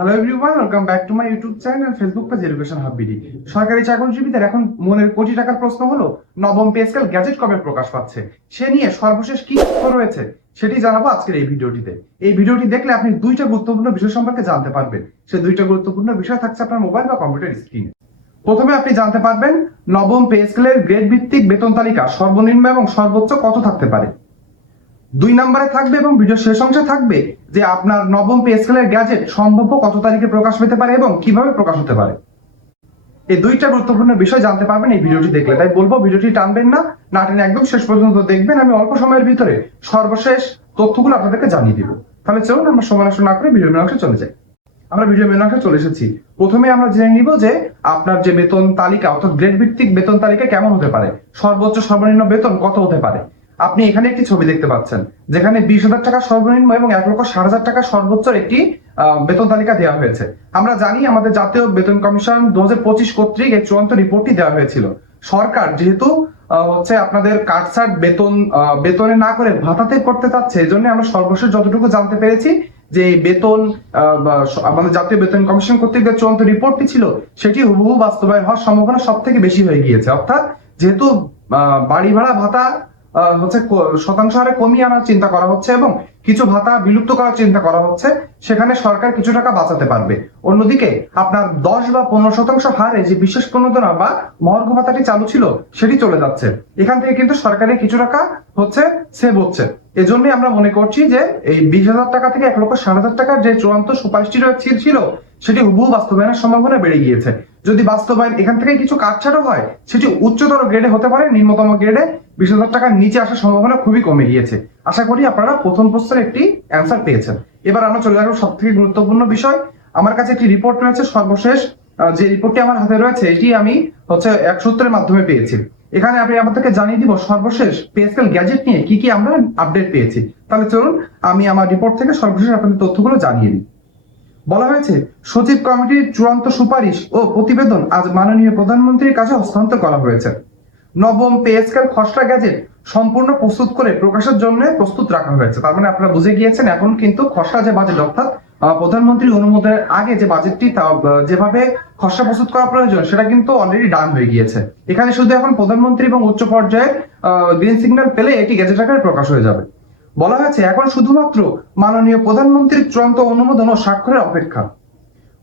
Hello everyone, welcome back to my YouTube channel and Facebook page education hub BD. সরকারি চাকরিজীবীদের এখন মনের কোটি টাকার প্রশ্ন হলো, নবম পে স্কেল গ্যাজেট কবে প্রকাশ পাচ্ছে, সে নিয়ে সর্বশেষ কি তথ্য রয়েছে সেটি জানাবো আজকের এই ভিডিওটিতে। এই ভিডিওটি দেখলে আপনি দুইটা গুরুত্বপূর্ণ বিষয় সম্পর্কে জানতে পারবেন। সেই দুইটা গুরুত্বপূর্ণ বিষয় থাকছে আপনার মোবাইল বা কম্পিউটার স্ক্রিনে। প্রথমে আপনি জানতে পারবেন নবম পে স্কেলের গ্রেড ভিত্তিক বেতন তালিকা সর্বনিম্ন এবং সর্বোচ্চ কত থাকতে পারে। 2 নম্বরে থাকবে এবং ভিডিও শেষ অংশে থাকবে যে আপনার নবম পে স্কেলের গ্যাজেট সম্ভাব্য কত তারিখে প্রকাশ পেতে পারে এবং কিভাবে প্রকাশ হতে পারে। এই দুইটা গুরুত্বপূর্ণ বিষয় জানতে পারবেন এই ভিডিওটি দেখলে, তাই বলবো ভিডিওটি টানবেন না, না টেনে একদম শেষ পর্যন্ত দেখবেন। আমি অল্প সময়ের ভিতরে সর্বশেষ তথ্যগুলো আপনাদেরকে জানিয়ে দিব। তাহলে চলুন আমরা সময় নষ্ট না করে ভিডিও মেন অংশে চলে যাই। আমরা ভিডিও মেন অংশে চলে এসেছি। প্রথমে আমরা জেনে নিব যে আপনার যে বেতন তালিকা অর্থাৎ গ্রেড ভিত্তিক বেতন তালিকা কেমন হতে পারে, সর্বোচ্চ সর্বনিম্ন বেতন কত হতে পারে। আপনি এখানে একটি ছবি দেখতে পাচ্ছেন যেখানে 20,000 টাকা সর্বনিম্ন এবং 1,60,000 টাকা সর্বোচ্চ একটি বেতন তালিকা দেওয়া হয়েছে। আমরা জানি আমাদের জাতীয় বেতন কমিশন 2025 কর্তৃক এই চূড়ান্ত রিপোর্টটি দেওয়া হয়েছিল। সরকার যেহেতু হচ্ছে আপনাদের কাটছাট বেতনে না করে ভাতাতে করতে চাচ্ছে, এই জন্য আমরা সর্বশেষ যতটুকু জানতে পেরেছি যে বেতন আমাদের জাতীয় বেতন কমিশন কর্তৃক যে চূড়ান্ত রিপোর্টটি ছিল সেটি হুবহু বাস্তবায়ন হওয়ার সম্ভাবনা সব থেকে বেশি হয়ে গিয়েছে। অর্থাৎ যেহেতু বাড়ি ভাড়া ভাতা হচ্ছে শতাংশ হারে কমিয়ে আনার চিন্তা করা হচ্ছে এবং কিছু ভাতা বিলুপ্ত করার চিন্তা করা হচ্ছে, সেখানে সরকার কিছু টাকা বাঁচাতে পারবে। অন্যদিকে আপনার 10 বা 15% হারে যে বিশেষ প্রণোদনা বা মহার্ঘ ভাতাটি চালু ছিল সেটি চলে যাচ্ছে। এখান থেকে কিন্তু সরকারের কিছু টাকা হচ্ছে সেভ হচ্ছে। এজন্যই আমরা মনে করছি যে এই 20,000 টাকা থেকে 1,60,000 টাকার যে চূড়ান্ত সুপারিশটি ছিল সেটি হুবহু বাস্তবায়নের সম্ভাবনা বেড়ে গিয়েছে। যদি বাস্তবায়ন এখান থেকে কিছু কাটছাড়ও হয়, সেটি উচ্চতর গ্রেডে হতে পারে, নিম্নতম গ্রেডে 20,000 টাকার নিচে আসার সম্ভাবনা খুবই কমে গিয়েছে। আশা করি আপনারা প্রথম প্রশ্নের একটি অ্যান্সার পেয়েছেন। এবার আমরা চলে যাবো সব থেকে গুরুত্বপূর্ণ বিষয়। আমার কাছে একটি রিপোর্ট রয়েছে, সর্বশেষ যে রিপোর্টটি আমার হাতে রয়েছে এটি আমি হচ্ছে এক সূত্রের মাধ্যমে পেয়েছি। এখানে আমি আপনাদেরকে জানিয়ে দিব সর্বশেষ পে স্কেল গ্যাজেট নিয়ে কি কি আমরা আপডেট পেয়েছি। তাহলে চলুন আমি আমার রিপোর্ট থেকে সর্বশেষ আপনাদের তথ্যগুলো জানিয়ে দিই। বলা হয়েছে, সচিব কমিটির চূড়ান্ত সুপারিশ ও প্রতিবেদন আজ মাননীয় প্রধানমন্ত্রীর কাছে হস্তান্তর করা হয়েছে। নবম পে স্কেল খসড়া গ্যাজেট সম্পূর্ণ প্রস্তুত করে প্রকাশের জন্য প্রস্তুত রাখা হয়েছে। তার মানে আপনারা বুঝে গিয়েছেন এখন কিন্তু খসড়া যে বাজেট অর্থাৎ প্রধানমন্ত্রী অনুমোদনের আগে যে বাজেটটি যেভাবে খসড়া প্রস্তুত করা প্রয়োজন সেটা কিন্তু অলরেডি ডান হয়ে গিয়েছে। এখানে শুধু এখন প্রধানমন্ত্রী এবং উচ্চ পর্যায়ের গ্রিন সিগন্যাল পেলে এটি গ্যাজেট আকারে প্রকাশ হয়ে যাবে। বলা হয়েছে এখন শুধুমাত্র মাননীয় প্রধানমন্ত্রীর চূড়ান্ত অনুমোদন ও স্বাক্ষরের অপেক্ষা।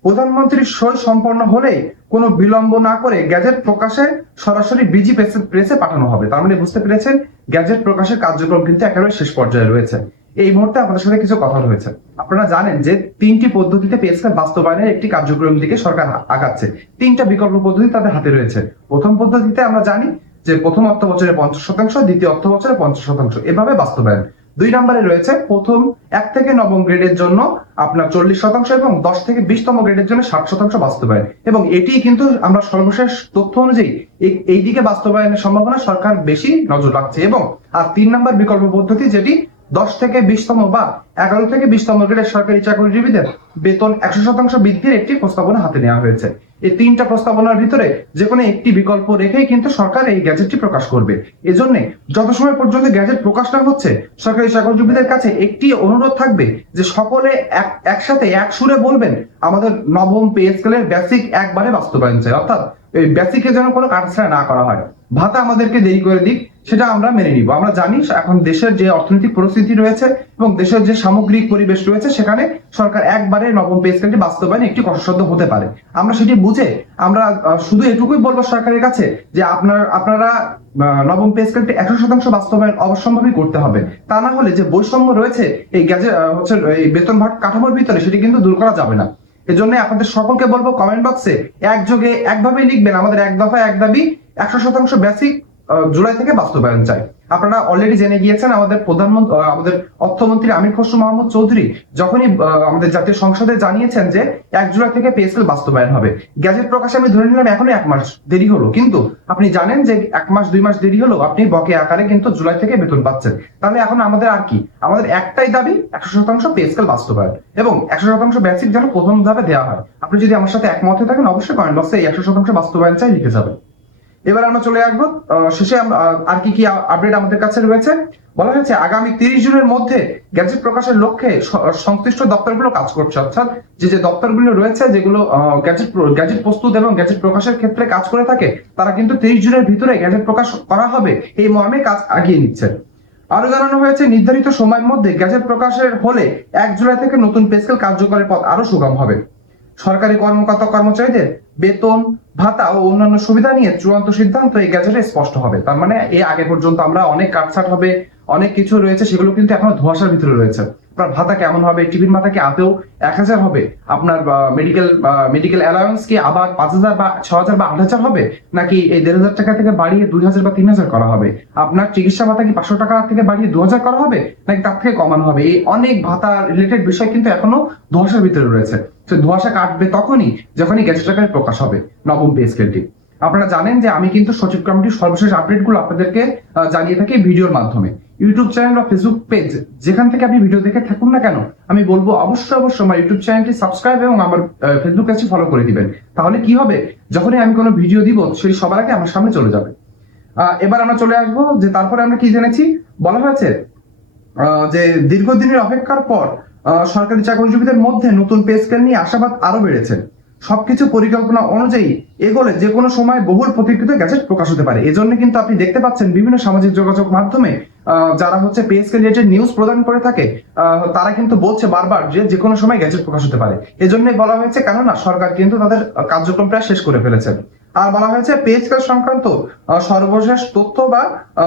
প্রধানমন্ত্রীর সই সম্পন্ন হলে কোনো বিলম্ব না করে গ্যাজেট প্রকাশে সরাসরি বিজি প্রেসে পাঠানো হবে। তার মানে বুঝতে পেরেছেন গ্যাজেট প্রকাশের কার্যক্রম কিন্তু একেবারে শেষ পর্যায়ে রয়েছে। এই মুহূর্তে আপনাদের সাথে কিছু কথা রয়েছে। আপনারা জানেন যে 3টি পদ্ধতিতে পে স্কেল বাস্তবায়নের একটি কার্যক্রম দিকে সরকার আগাচ্ছে। 3টা বিকল্প পদ্ধতি তাদের হাতে রয়েছে। প্রথম পদ্ধতিতে আমরা জানি যে প্রথম অর্থ বছরে 50%, দ্বিতীয় অর্থ বছরে 50%, এভাবে বাস্তবায়ন। 2 নম্বরে রয়েছে প্রথম 1 থেকে 9 গ্রেডের জন্য আপনার 40% এবং 10 থেকে 20তম গ্রেডের জন্য 60% বাস্তবায়ন। এবং এটি কিন্তু আমরা সর্বশেষ তথ্য অনুযায়ী এই দিকে বাস্তবায়নের সম্ভাবনা সরকার বেশি নজর রাখছে। এবং আর 3 নম্বর বিকল্প পদ্ধতি যেটি 10 থেকে 20তম বা 11 থেকে 20তম গ্রেডের সরকারি চাকরিজীবীদের বেতন 100% বৃদ্ধির একটি প্রস্তাবনা হাতে নেওয়া হয়েছে। এই 3টা প্রস্তাবনার ভিতরে যে কোনো একটি বিকল্প রেখেই কিন্তু সরকার এই গ্যাজেটটি প্রকাশ করবে। এজন্য যত সময় পর্যন্ত গ্যাজেট প্রকাশ না হচ্ছে সরকারি চাকরিজীবীদের কাছে একটি অনুরোধ থাকবে যে সকলে একসাথে এক সুরে বলবেন আমাদের নবম পে স্কেলের বেসিক একবারে বাস্তবায়ন চাই। অর্থাৎ এই বেসিকে যেন কোনো কাটছাড়া না করা হয়। ভাতা আমাদেরকে দেরি করে দিক সেটা আমরা মেনে নিব। আমরা জানি এখন দেশের যে অর্থনৈতিক পরিস্থিতি রয়েছে এবং দেশের যে সামগ্রিক পরিবেশ রয়েছে সেখানে সরকার একবারে নবম পে স্কেলটি বাস্তবায়নে একটি কষ্টসাধ্য হতে পারে। আমরা সেটি বুঝে আমরা শুধু এটুকুই বলবো সরকারের কাছে যে আপনারা নবম পে স্কেলটি 100% বাস্তবায়ন অবশ্যম্ভাবী করতে হবে। তা না হলে যে বৈষম্য রয়েছে এই গ্যাজেট হচ্ছে এই বেতন ভাট কাঠামোর ভিতরে সেটি কিন্তু দূর করা যাবে না। এজন্য আপনাদের সকলকে বলবো কমেন্ট বক্সে একযোগে একভাবে লিখবেন আমাদের এক দফা এক দাবি 100% বেসিক জুলাই থেকে বাস্তবায়ন চাই। আপনারা অলরেডি জেনে গিয়েছেন আমাদের আমাদের অর্থমন্ত্রী আমির খসরু মাহমুদ চৌধুরী যখনই আমাদের জাতীয় সংসদে জানিয়েছেন যে 1 জুলাই থেকে পে স্কেল বাস্তবায়ন হবে। গ্যাজেট প্রকাশে আমি ধরে নিলাম এখনো 1 মাস দেরি হলো, কিন্তু আপনি জানেন যে 1 মাস 2 মাস দেরি হলো আপনি বকেয়া আকারে কিন্তু জুলাই থেকে বেতন পাচ্ছেন। তাহলে এখন আমাদের আর কি, আমাদের একটাই দাবি 100% পে স্কেল বাস্তবায়ন এবং 100% বেসিক যেন প্রথম ধাপে দেওয়া হয়। আপনি যদি আমার সাথে একমত হয়ে থাকেন অবশ্যই কমেন্ট বক্সে 100% বাস্তবায়ন চাই লিখে যাবেন। এবার আমরা চলে আসবো শেষে আর কি কি আপডেট আমাদের কাছে রয়েছে। বলা হয়েছে আগামী 30 জুনের মধ্যে গ্যাজেট প্রকাশের লক্ষ্যে সংশ্লিষ্ট দপ্তরগুলো কাজ করছে। অর্থাৎ যে দপ্তরগুলো রয়েছে যেগুলো গ্যাজেট প্রস্তুত এবং গ্যাজেট প্রকাশের ক্ষেত্রে কাজ করে থাকে, তারা কিন্তু 30 জুনের ভিতরে গ্যাজেট প্রকাশ করা হবে এই মর্মে কাজ আগিয়ে নিচ্ছে। আরো জানানো হয়েছে নির্ধারিত সময়ের মধ্যে গ্যাজেট প্রকাশের হলে 1 জুলাই থেকে নতুন পে স্কেল কার্যকরের পথ আরো সুগম হবে। সরকারি কর্মকর্তা কর্মচারীদের বেতন ভাতা ও অন্যান্য সুবিধা নিয়ে চূড়ান্ত সিদ্ধান্ত এই গ্যাজেটে স্পষ্ট হবে। তার মানে এই আগে পর্যন্ত আমরা অনেক কাটছাট হবে, অনেক কিছু রয়েছে, সেগুলো কিন্তু এখনো ধোঁয়াশার ভিতরে রয়েছে। আপনার ভাতা কেমন হবে, টিফিন ভাতা কি আদৌ 1,000 হবে, আপনার মেডিকেল অ্যালাউন্স কি আবার 5,000 বা 6,000 বা 8,000 হবে, নাকি এই 1,500 টাকা থেকে বাড়িয়ে 2,000 বা 3,000 করা হবে, আপনার চিকিৎসা ভাতা কি 500 টাকা থেকে বাড়িয়ে 2,000 করা হবে, নাকি তার থেকে কমানো হবে। এই অনেক ভাতা রিলেটেড বিষয় কিন্তু এখনো ধোঁয়াশার ভিতরে রয়েছে। তো ধোঁয়াশা কাটবে যখনই গ্যাজেট আকারে প্রকাশ হবে নবম পে স্কেলটি। আপনারা জানেন যে আমি কিন্তু সচিব কমিটির সর্বশেষ আপডেটগুলো আপনাদেরকে জানিয়ে থাকি ভিডিওর মাধ্যমে। ইউটিউব চ্যানেল বা ফেসবুক পেজ যেখান থেকে আপনি ভিডিও দেখে থাকুন না কেন, আমি বলবো অবশ্যই আমার ইউটিউব চ্যানেলটি সাবস্ক্রাইব এবং আমার ফেসবুক পেজটি ফলো করে দিবেন। তাহলে কি হবে, যখনই আমি কোনো ভিডিও দিব সেই সবার আগে আমার সামনে চলে যাবে। এবার আমরা চলে আসবো যে তারপরে আমরা কি জেনেছি। বলা হয়েছে যে দীর্ঘদিনের অপেক্ষার পর সরকারি চাকরিজীবীদের মধ্যে নতুন পে স্কেল নিয়ে আশাবাদ আরো বেড়েছে। সবকিছু পরিকল্পনা অনুযায়ী এগোলে যে কোনো সময় বহুল প্রতীক্ষিত গ্যাজেট প্রকাশ হতে পারে। এজন্য কিন্তু আপনি দেখতে পাচ্ছেন বিভিন্ন সামাজিক যোগাযোগ মাধ্যমে যারা হচ্ছে পে স্কেল রিলেটেড নিউজ প্রদান করে থাকে, তারা কিন্তু বলছে বারবার যে কোনো সময় গ্যাজেট প্রকাশ হতে পারে। এজন্যই বলা হয়েছে, কেননা সরকার কিন্তু তাদের কার্যক্রম প্রায় শেষ করে ফেলেছে। আর বলা হয়েছে পে স্কেল সংক্রান্ত সর্বশেষ তথ্য বা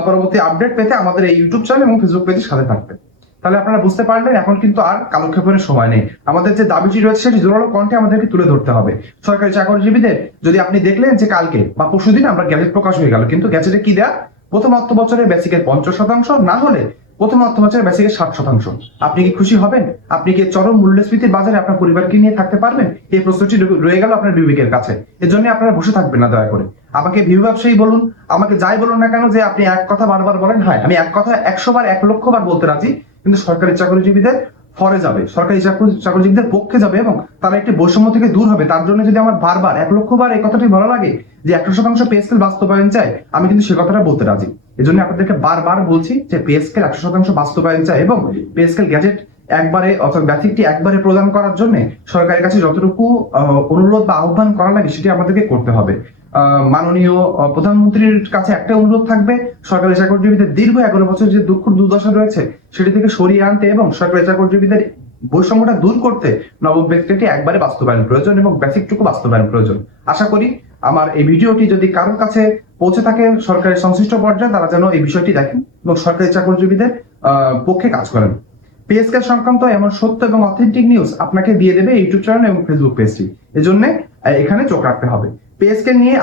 পরবর্তী আপডেট পেতে আমাদের এই ইউটিউব চ্যানেল এবং ফেসবুক পেজের সাথে থাকবে। তাহলে আপনারা বুঝতে পারলেন এখন কিন্তু আর কালক্ষেপণের সময় নেই। আমাদের যে দাবিটি রয়েছে সেটি জোরালো কণ্ঠে আমাদেরকে তুলে ধরতে হবে। সরকারি চাকরিজীবীদের যদি আপনি দেখলেন যে কালকে বা পরশুদিন আমরা গ্যাজেট প্রকাশ হয়ে গেল, কিন্তু গ্যাজেটে কি দেয়া, প্রথম অর্থ বছরে বেসিকের 50%, না হলে প্রথম অর্থ বছরে বেসিকের 60%। আপনি কি খুশি হবেন? আপনি কি চরম মূল্যস্ফীতির বাজারে আপনার পরিবারকে নিয়ে থাকতে পারবেন? এই প্রশ্নটি রয়ে গেল আপনার বিবেকের কাছে। এর জন্য আপনারা বসে থাকবেন না দয়া করে। আমাকে ভিউ ব্যবসায়ী বলুন, আমাকে যাই বলুন না কেন, যে আপনি এক কথা বারবার বলেন, হ্যাঁ আমি এক কথা 100 বার 1,00,000 বার বলতে রাজি, কিন্তু সরকারি চাকরিজীবীদের ফরে যাবে, সরকারি চাকরিজীবীদের পক্ষে যাবে এবং তারা একটি বৈষম্য থেকে দূর হবে। তার জন্য যদি আমার বারবার 1,00,000 বার এই কথাটি ভালো লাগে যে 100% পে স্কেল বাস্তবায়ন চাই, আমি কিন্তু সে কথাটা বলতে রাজি। এজন্য আপনাদেরকে বারবার বলছি যে পে স্কেল 100% বাস্তবায়ন চাই এবং পে স্কেল গ্যাজেট একবারে অর্থাৎ বেসিকটি একবারে প্রদান করার জন্য সরকারের কাছে যতটুকু অনুরোধ বা আহ্বান করা লাগে সেটি আমাদেরকে করতে হবে। মাননীয় প্রধানমন্ত্রীর কাছে একটা অনুরোধ থাকবে, সরকারি চাকরিজীবীদের দীর্ঘ 11 বছর যে দুঃখ দুর্দশা রয়েছে সেটি থেকে সরিয়ে আনতে এবং সরকারি চাকরিজীবীদের বৈষম্যটা দূর করতে নবম পে স্কেলটি একবারে বাস্তবায়ন প্রয়োজন এবং বেসিকটুকু বাস্তবায়ন প্রয়োজন। আশা করি আমার এই ভিডিওটি যদি কারোর কাছে পৌঁছে থাকে সরকারের সংশ্লিষ্ট পর্যায়ে, তারা যেন এই বিষয়টি দেখেন এবং সরকারি চাকরিজীবীদের পক্ষে কাজ করেন। পে স্কেল সংক্রান্ত এমন সত্য এবং অথেন্টিক নিউজ আপনাকে দিয়ে দেবে ইউটিউব চ্যানেল এবং ফেসবুক পেজটি। এজন্য এখানে চোখ রাখতে হবে। পে স্কেল নিয়ে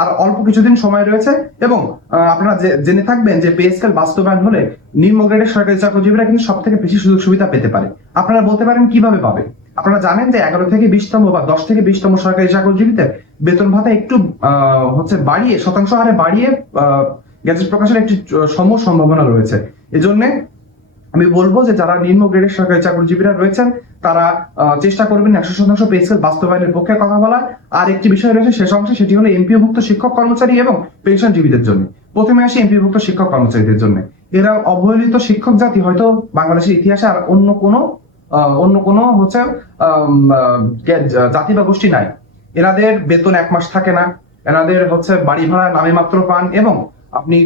আর অল্প কিছুদিন সময় রয়েছে এবং আপনারা জেনে থাকবেন যে পে স্কেল বাস্তবায়ন হলে নিম্ন গ্রেডের সরকারি চাকরিজীবীরা কিন্তু সব থেকে বেশি সুযোগ সুবিধা পেতে পারে। আপনারা বলতে পারেন কিভাবে পাবে। আপনারা জানেন যে 11 থেকে 20তম বা 10 থেকে 20তম সরকারি চাকরিজীবীদের বেতন ভাতা একটু বাড়িয়ে শতাংশ হারে বাড়িয়ে গ্যাজেট প্রকাশের একটি সম্ভাবনা রয়েছে। এজন্য আমি বলবো যে যারা নিম্ন গ্রেডের সরকারি চাকরিজীবীরা রয়েছেন তারা চেষ্টা করবেন 100% পে স্কেল বাস্তবায়নের পক্ষে কথা বলা। আর একটি বিষয় রয়েছে শেষ অংশে, সেটি হলো এমপিওভুক্ত শিক্ষক কর্মচারী এবং পেনশনজীবীদের জন্য। প্রথমে আসি এমপিওভুক্ত শিক্ষক কর্মচারীদের জন্য। এরা অবহেলিত শিক্ষক জাতি, হয়তো বাংলাদেশের ইতিহাসে আর অন্য কোনো হচ্ছে জাতি বা গোষ্ঠী নাই। এনাদের বেতন 1 মাস থাকে না, এনাদের হচ্ছে বাড়ি ভাড়া নামে মাত্র পান এবং আপনি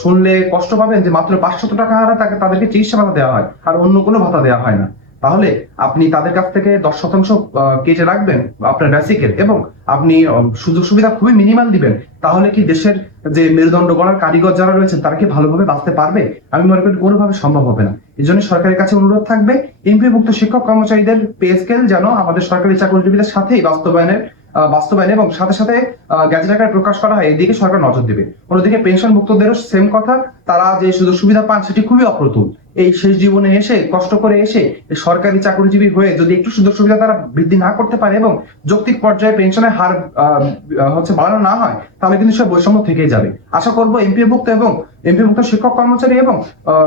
শুনলে কষ্ট পাবেন যে মাত্র 500 টাকা হারে তাদেরকে চিকিৎসা ভাতা দেওয়া হয় আর অন্য কোনো ভাতা দেওয়া হয় না। তাহলে আপনি তাদের কাছ থেকে 10% কেটে রাখবেন আপনার বেসিকের এবং আপনি সুযোগ সুবিধা খুবই মিনিমাল দিবেন, তাহলে কি দেশের যে মেরুদণ্ড গড়ার কারিগর যারা রয়েছেন তারা কি ভালোভাবে বাঁচতে পারবে? আমি মনে করি কোনোভাবে সম্ভব হবে না। এই জন্য সরকারের কাছে অনুরোধ থাকবে এমপিওভুক্ত শিক্ষক কর্মচারীদের পে স্কেল যেন আমাদের সরকারি চাকরিজীবীদের সাথেই বাস্তবায়ন এবং সাথে সাথে গ্যাজেট আকারে প্রকাশ করা হয়, এদিকে সরকার নজর দেবে। অন্যদিকে পেনশন মুক্তদেরও সেম কথা, তারা যে সুযোগ সুবিধা পান সেটি খুবই অপ্রতুল। এই শেষ জীবনে এসে কষ্ট করে এসে সরকারি চাকরিজীবী হয়ে যদি একটু সুযোগ সুবিধা তারা বৃদ্ধি না করতে পারে এবং যৌক্তিক পর্যায়ে পেনশনের হার বাড়ানো না হয়, তাহলে কিন্তু সে বৈষম্য থেকেই যাবে। আশা করব এমপিওভুক্ত শিক্ষক কর্মচারী এবং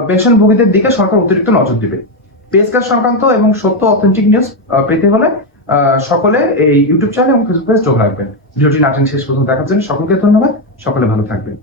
পেনশনভোগীদের দিকে সরকার অতিরিক্ত নজর দিবে। পে স্কেল সংক্রান্ত এবং সত্য অথেন্টিক নিউজ পেতে হলে সকলে এই ইউটিউব চ্যানেল এবং ফেসবুক পেজে চোখ রাখবেন। ভিডিওটি না টেনে শেষ পর্যন্ত দেখার জন্য সকলকে ধন্যবাদ। সকলে ভালো থাকবেন।